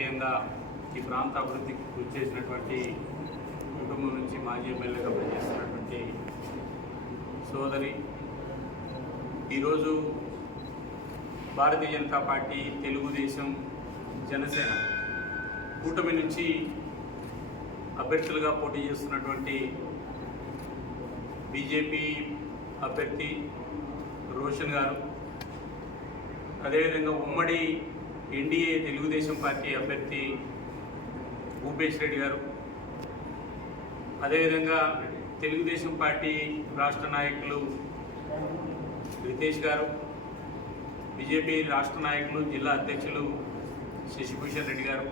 ముఖ్యంగా ఈ ప్రాంత అభివృద్ధికి కృషి చేసినటువంటి కుటుంబం నుంచి మాజీ ఎమ్మెల్యేగా పనిచేస్తున్నటువంటి సోదరి ఈరోజు భారతీయ జనతా పార్టీ తెలుగుదేశం జనసేన కూటమి నుంచి అభ్యర్థులుగా పోటీ చేస్తున్నటువంటి బీజేపీ అభ్యర్థి రోషన్ గారు. అదేవిధంగా ఉమ్మడి ఎన్డీఏ తెలుగుదేశం పార్టీ అభ్యర్థి భూపేష్ రెడ్డి గారు. అదేవిధంగా తెలుగుదేశం పార్టీ రాష్ట్ర నాయకులు రితేష్ గారు బీజేపీ రాష్ట్ర నాయకులు జిల్లా అధ్యక్షులు శశిభూషణ్ రెడ్డి గారు.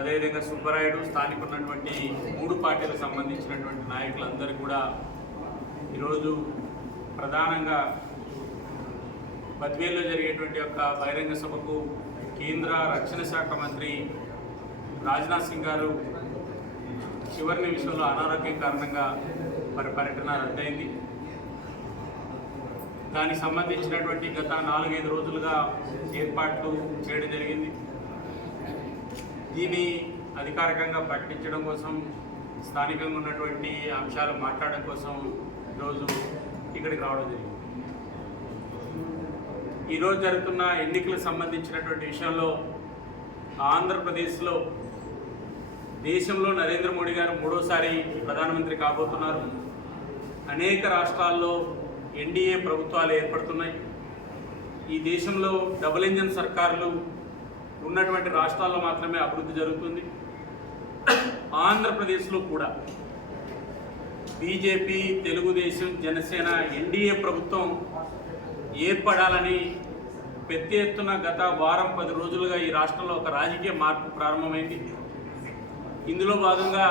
అదేవిధంగా సుబ్బరాయుడు స్థానిక ఉన్నటువంటి మూడు పార్టీలకు సంబంధించినటువంటి నాయకులందరూ కూడా ఈరోజు ప్రధానంగా బద్వేల్లో జరిగేటువంటి యొక్క బహిరంగ సభకు కేంద్ర రక్షణ శాఖ మంత్రి రాజ్నాథ్ సింగ్ గారు చివరి నిమిషంలో అనారోగ్యం కారణంగా మరి పర్యటన రద్దయింది. దానికి సంబంధించినటువంటి గత నాలుగైదు రోజులుగా ఏర్పాట్లు చేయడం జరిగింది. దీన్ని అధికారికంగా ప్రకటించడం కోసం స్థానికంగా ఉన్నటువంటి అంశాలు మాట్లాడడం కోసం ఈరోజు ఇక్కడికి రావడం జరిగింది. ఈరోజు జరుగుతున్న ఎన్నికలకు సంబంధించినటువంటి విషయంలో ఆంధ్రప్రదేశ్లో దేశంలో నరేంద్ర మోడీ గారు మూడోసారి ప్రధానమంత్రి కాబోతున్నారు. అనేక రాష్ట్రాల్లో ఎన్డీఏ ప్రభుత్వాలు ఏర్పడుతున్నాయి. ఈ దేశంలో డబుల్ ఇంజన్ సర్కారులు ఉన్నటువంటి రాష్ట్రాల్లో మాత్రమే అభివృద్ధి జరుగుతుంది. ఆంధ్రప్రదేశ్లో కూడా బీజేపీ తెలుగుదేశం జనసేన ఎన్డీఏ ప్రభుత్వం ఏర్పడాలని పెద్ద ఎత్తున గత వారం పది రోజులుగా ఈ రాష్ట్రంలో ఒక రాజకీయ మార్పు ప్రారంభమైంది. ఇందులో భాగంగా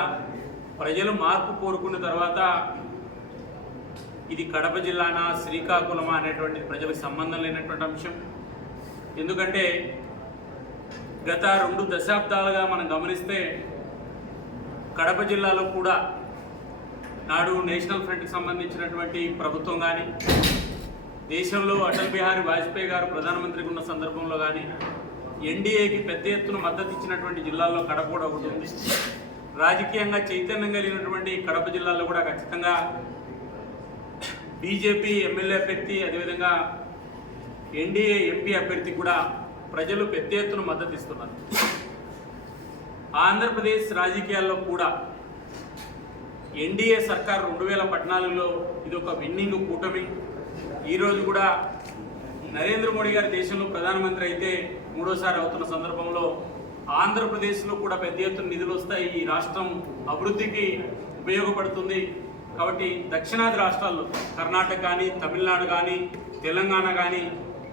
ప్రజలు మార్పు కోరుకున్న తర్వాత ఇది కడప జిల్లానా శ్రీకాకుళమా అనేటువంటి ప్రజలకు సంబంధం లేనటువంటి అంశం. ఎందుకంటే గత రెండు దశాబ్దాలుగా మనం గమనిస్తే కడప జిల్లాలో కూడా నాడు నేషనల్ ఫ్రంట్కి సంబంధించినటువంటి ప్రభుత్వం కానీ దేశంలో అటల్ బిహారీ వాజ్పేయి గారు ప్రధానమంత్రిగా ఉన్న సందర్భంలో కానీ ఎన్డీఏకి పెద్ద ఎత్తున మద్దతు ఇచ్చినటువంటి జిల్లాల్లో కడప కూడా ఒకటి ఉంది. రాజకీయంగా చైతన్యం కలిగినటువంటి కడప జిల్లాలో కూడా ఖచ్చితంగా బీజేపీ ఎమ్మెల్యే అభ్యర్థి అదేవిధంగా ఎన్డీఏ ఎంపీ అభ్యర్థి కూడా ప్రజలు పెద్ద ఎత్తున మద్దతు ఇస్తున్నారు. ఆంధ్రప్రదేశ్ రాజకీయాల్లో కూడా ఎన్డీఏ సర్కార్ రెండు వేల పద్నాలుగులో ఇది ఒక విన్నింగ్ కూటమి. ఈరోజు కూడా నరేంద్ర మోడీ గారి దేశంలో ప్రధానమంత్రి అయితే మూడోసారి అవుతున్న సందర్భంలో ఆంధ్రప్రదేశ్లో కూడా పెద్ద ఎత్తున నిధులు వస్తాయి. ఈ రాష్ట్రం అభివృద్ధికి ఉపయోగపడుతుంది. కాబట్టి దక్షిణాది రాష్ట్రాల్లో కర్ణాటక కానీ తమిళనాడు కానీ తెలంగాణ కానీ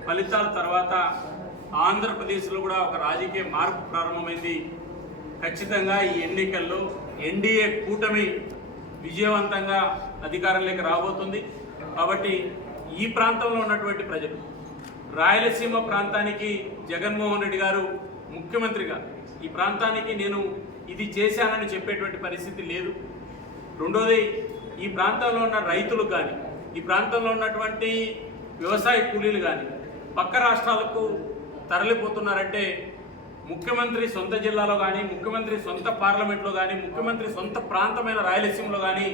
ఫలితాల తర్వాత ఆంధ్రప్రదేశ్లో కూడా ఒక రాజకీయ మార్పు ప్రారంభమైంది. ఖచ్చితంగా ఈ ఎన్నికల్లో ఎన్డీఏ కూటమి విజయవంతంగా అధికారంలోకి రాబోతుంది. కాబట్టి ఈ ప్రాంతంలో ఉన్నటువంటి ప్రజలు రాయలసీమ ప్రాంతానికి జగన్మోహన్ రెడ్డి గారు ముఖ్యమంత్రిగా ఈ ప్రాంతానికి నేను ఇది చేశానని చెప్పేటువంటి పరిస్థితి లేదు. రెండోది ఈ ప్రాంతంలో ఉన్న రైతులు కానీ ఈ ప్రాంతంలో ఉన్నటువంటి వ్యవసాయ కూలీలు కానీ పక్క రాష్ట్రాలకు తరలిపోతున్నారంటే ముఖ్యమంత్రి సొంత జిల్లాలో కానీ ముఖ్యమంత్రి సొంత పార్లమెంట్లో కానీ ముఖ్యమంత్రి సొంత ప్రాంతమైన రాయలసీమలో కానీ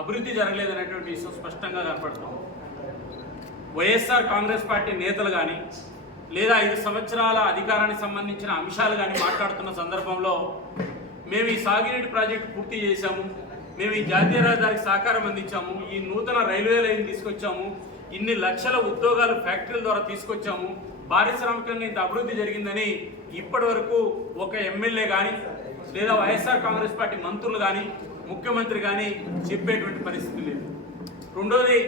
అభివృద్ధి జరగలేదనేటువంటి విషయం స్పష్టంగా కనపడుతుంది. వైఎస్ఆర్ కాంగ్రెస్ పార్టీ నేతలు కానీ లేదా ఐదు సంవత్సరాల అధికారానికి సంబంధించిన అంశాలు కానీ మాట్లాడుతున్న సందర్భంలో మేము ఈ సాగినీటి ప్రాజెక్టు పూర్తి చేశాము. మేము ఈ జాతీయ రహదారికి సహకారం అందించాము. ఈ నూతన రైల్వే లైన్ తీసుకొచ్చాము. ఇన్ని లక్షల ఉద్యోగాలు ఫ్యాక్టరీల ద్వారా తీసుకొచ్చాము. పారిశ్రామికంగా ఇంత అభివృద్ధి జరిగిందని ఇప్పటి వరకు ఒక ఎమ్మెల్యే కానీ లేదా వైఎస్ఆర్ కాంగ్రెస్ పార్టీ మంత్రులు కానీ ముఖ్యమంత్రి కానీ చెప్పేటువంటి పరిస్థితి లేదు. రెండోది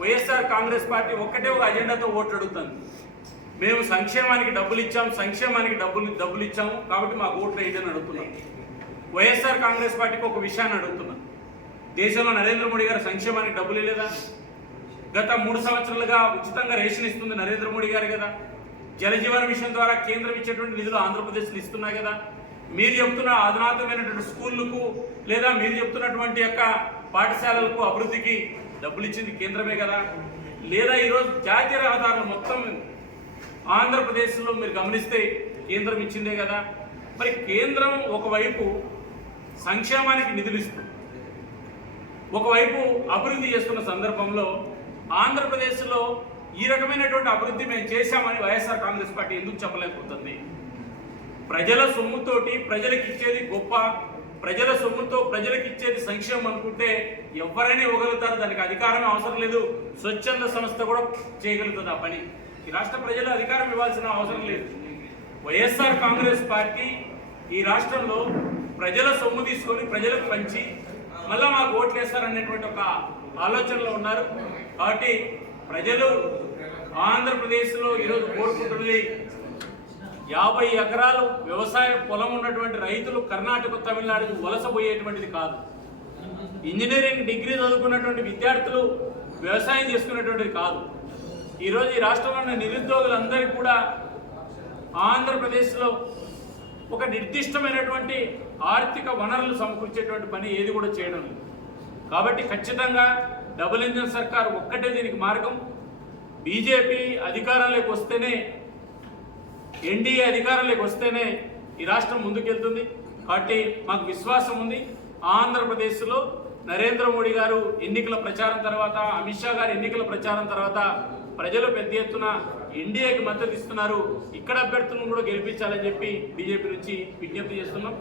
వైఎస్ఆర్ కాంగ్రెస్ పార్టీ ఒక్కటే ఒక అజెండాతో ఓట్లు అడుగుతుంది మేము సంక్షేమానికి డబ్బులు ఇచ్చాం సంక్షేమానికి డబ్బులు డబ్బులు ఇచ్చాము కాబట్టి మాకు ఓట్లు వేయదని అడుగుతున్నాం. వైఎస్ఆర్ కాంగ్రెస్ పార్టీకి ఒక విషయాన్ని అడుగుతున్నాం. దేశంలో నరేంద్ర మోడీ గారు సంక్షేమానికి డబ్బులు లేదా గత మూడు సంవత్సరాలుగా ఉచితంగా రేషన్ ఇస్తుంది నరేంద్ర మోడీ గారు కదా. జలజీవన మిషన్ ద్వారా కేంద్రం ఇచ్చేటువంటి నిధులు ఆంధ్రప్రదేశ్లో ఇస్తున్నాయి కదా. మీరు చెప్తున్న అధునాతమైనటువంటి స్కూళ్ళకు లేదా మీరు చెప్తున్నటువంటి యొక్క పాఠశాలలకు అభివృద్ధికి డబ్బులు ఇచ్చింది కేంద్రమే కదా. లేదా ఈరోజు జాతీయ రహదారులు మొత్తం ఆంధ్రప్రదేశ్లో మీరు గమనిస్తే కేంద్రం ఇచ్చిందే కదా. మరి కేంద్రం ఒకవైపు సంక్షేమానికి నిధులు ఇస్తుంది. ఒకవైపు అభివృద్ధి చేస్తున్న సందర్భంలో ఆంధ్రప్రదేశ్లో ఈ రకమైనటువంటి అభివృద్ధి మేము చేశామని వైఎస్ఆర్ కాంగ్రెస్ పార్టీ ఎందుకు చెప్పలేకపోతుంది? ప్రజల సొమ్ముతోటి ప్రజలకు ఇచ్చేది గొప్ప ప్రజల సొమ్ముతో ప్రజలకు ఇచ్చేది సంక్షేమం అనుకుంటే ఎవరైనా ఇవ్వగలుగుతారు. దానికి అధికారమే అవసరం లేదు. స్వచ్ఛంద సంస్థ కూడా చేయగలుగుతుంది ఆ పని. ఈ రాష్ట్ర ప్రజలు అధికారం ఇవ్వాల్సిన అవసరం లేదు. వైఎస్ఆర్ కాంగ్రెస్ పార్టీ ఈ రాష్ట్రంలో ప్రజల సొమ్ము తీసుకొని ప్రజలకు పంచి మళ్ళీ మాకు ఓట్లు వేస్తారనేటువంటి ఒక ఆలోచనలో ఉన్నారు. కాబట్టి ప్రజలు ఆంధ్రప్రదేశ్లో ఈరోజు కోరుకుంటున్నది యాభై ఎకరాలు వ్యవసాయ పొలం ఉన్నటువంటి రైతులు కర్ణాటక తమిళనాడుకి వలసపోయేటువంటిది కాదు. ఇంజనీరింగ్ డిగ్రీ చదువుకున్నటువంటి విద్యార్థులు వ్యవసాయం చేసుకున్నటువంటిది కాదు. ఈరోజు ఈ రాష్ట్రంలో ఉన్న నిరుద్యోగులందరికీ కూడా ఆంధ్రప్రదేశ్లో ఒక నిర్దిష్టమైనటువంటి ఆర్థిక వనరులు సమకూర్చేటువంటి పని ఏది కూడా చేయడం లేదు. కాబట్టి ఖచ్చితంగా డబుల్ ఇంజన్ సర్కార్ ఒక్కటే దీనికి మార్గం. బీజేపీ అధికారంలోకి వస్తేనే ఎన్డీఏ అధికారంలోకి వస్తేనే ఈ రాష్ట్రం ముందుకెళ్తుంది. కాబట్టి మాకు విశ్వాసం ఉంది. ఆంధ్రప్రదేశ్లో నరేంద్ర మోడీ గారు ఎన్నికల ప్రచారం తర్వాత అమిత్ షా గారు ఎన్నికల ప్రచారం తర్వాత ప్రజలు పెద్ద ఎత్తున ఎన్డీఏకి మద్దతు ఇస్తున్నారు. ఇక్కడ అభ్యర్థులను కూడా గెలిపించాలని చెప్పి బీజేపీ నుంచి విజ్ఞప్తి చేస్తున్నాం.